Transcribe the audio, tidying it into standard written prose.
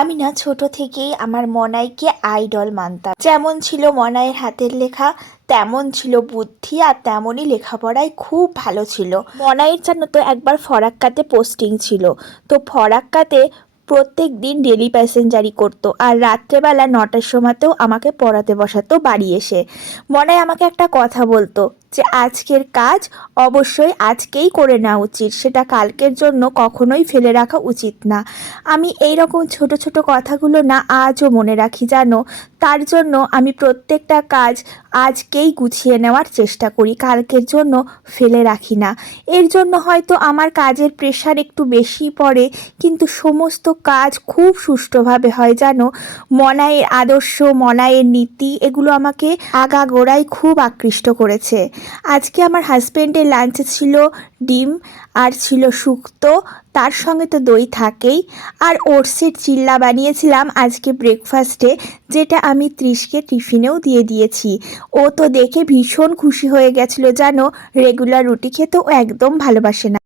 আমি না ছোট থেকেই আমার মনাইকে আইডল মানতাম। যেমন ছিল মনাইয়ের হাতের লেখা, তেমন ছিল বুদ্ধি, আর তেমনই লেখাপড়ায় খুব ভালো ছিল। মনাইয়ের জানো তো একবার ফরাক্কাতে পোস্টিং ছিল, তো ফরাক্কাতে প্রত্যেক দিন ডেলি প্যাসেঞ্জারি করতো, আর রাত্রেবেলা 9টার সময়তেও আমাকে পড়াতে বসাতো বাড়ি এসে। মনাই আমাকে একটা কথা বলতো যে আজকের কাজ অবশ্যই আজকেই করে নেওয়া উচিত, সেটা কালকের জন্য কখনোই ফেলে রাখা উচিত না। আমি এই রকম ছোট ছোট কথাগুলো না আজও মনে রাখি জানো। তার জন্য আমি প্রত্যেকটা কাজ আজকেই গুছিয়ে নেওয়ার চেষ্টা করি, কালকের জন্য ফেলে রাখি না। এর জন্য হয়তো আমার কাজের প্রেশার একটু বেশি পড়ে, কিন্তু সমস্ত কাজ খুব সুষ্ঠুভাবে হয় জানো। মনাইয়ের আদর্শ, মনাইয়ের নীতি, এগুলো আমাকে আগাগোড়াই খুব আকৃষ্ট করেছে। আজকে আমার হাজব্যান্ডের লাঞ্চে ছিল ডিম, আর ছিল শুক্তো, তার সঙ্গে তো দই থাকেই, আর ওটসের চিল্লা বানিয়েছিলাম আজকে ব্রেকফাস্টে, যেটা আমি ত্রিশকে টিফিনেও দিয়ে দিয়েছি। ও তো দেখে ভীষণ খুশি হয়ে গেছিলো জানো। রেগুলার রুটি খেতে ও একদম ভালোবাসে না।